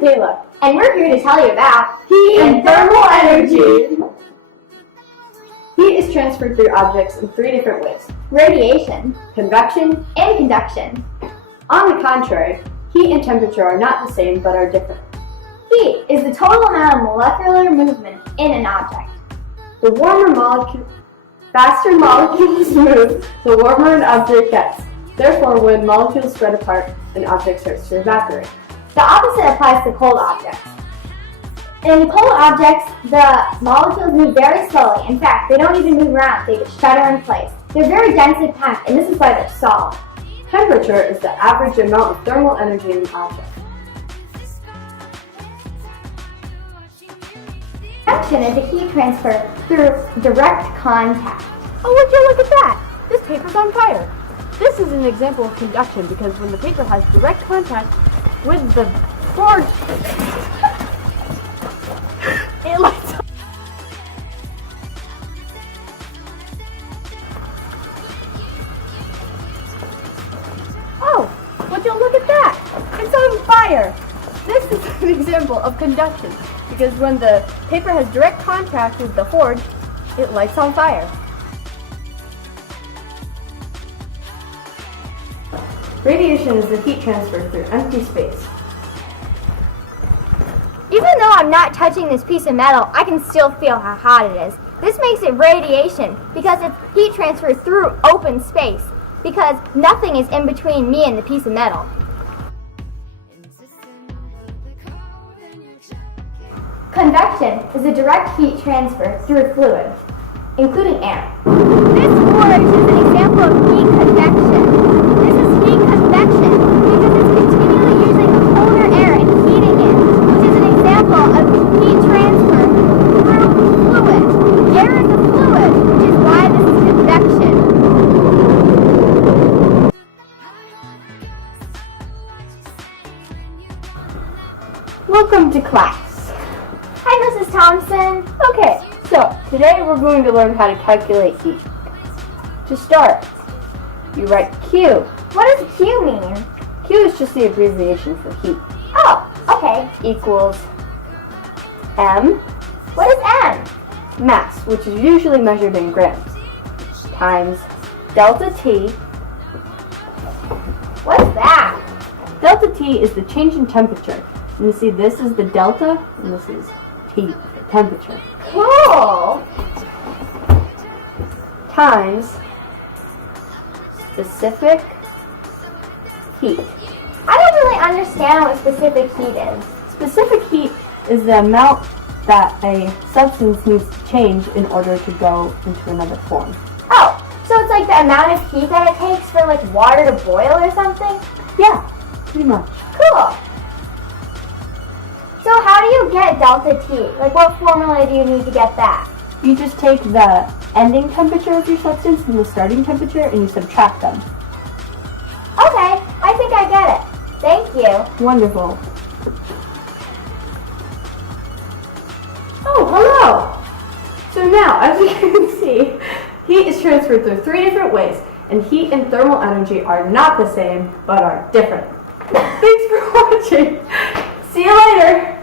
Kayla, and we're here to tell you about heat and thermal energy. Heat is transferred through objects in three different ways: radiation convection, and conduction. On the contrary, heat and temperature are not the same but are different. Heat is the total amount of molecular movement in an object. The faster molecules move, the warmer an object gets. Therefore, when molecules spread apart, an object starts to evaporate. The opposite applies to cold objects. In cold objects, the molecules move very slowly. In fact, they don't even move around, they just shudder in place. They're very densely packed, and this is why they're solid. Temperature is the average amount of thermal energy in an object. Convection is a heat transfer through direct contact. Oh, would you look at that? This paper's on fire. This is an example of conduction because when the paper has direct contact with the board, it lights up. Oh, would you look at that? It's on fire. This is an example of conduction because when the paper has direct contact with the forge, it lights on fire. Radiation is the heat transfer through empty space. Even though I'm not touching this piece of metal, I can still feel how hot it is. This makes it radiation because it's heat transfer through open space because nothing is in between me and the piece of metal. Convection is a direct heat transfer through a fluid, including air. This forge is an example of heat convection. This is heat convection because it's continually using the colder air and heating it, which is an example of heat transfer through fluid. Air is a fluid, which is why this is convection. Welcome to class. Hi, Mrs. Thompson. Okay, so today we're going to learn how to calculate heat. To start, you write Q. What does Q mean? Q is just the abbreviation for heat. Oh, okay. Equals M, What is M? mass, which is usually measured in grams, times delta T. What is that? Delta T is the change in temperature. And you see this is the delta, and this is T, the temperature. Cool. Times specific heat. I don't really understand what specific heat is. Specific heat is the amount that a substance needs to change in order to go into another form. Oh, so it's like the amount of heat that it takes for like water to boil or something? Yeah, pretty much. Cool. So how do you get delta T? Like what formula do you need to get that? You just take the ending temperature of your substance and the starting temperature and you subtract them. Okay, I think I get it. Thank you. Wonderful. Oh, hello! So now, as you can see, heat is transferred through three different ways, and heat and thermal energy are not the same, but are different. Thanks for watching. See you later!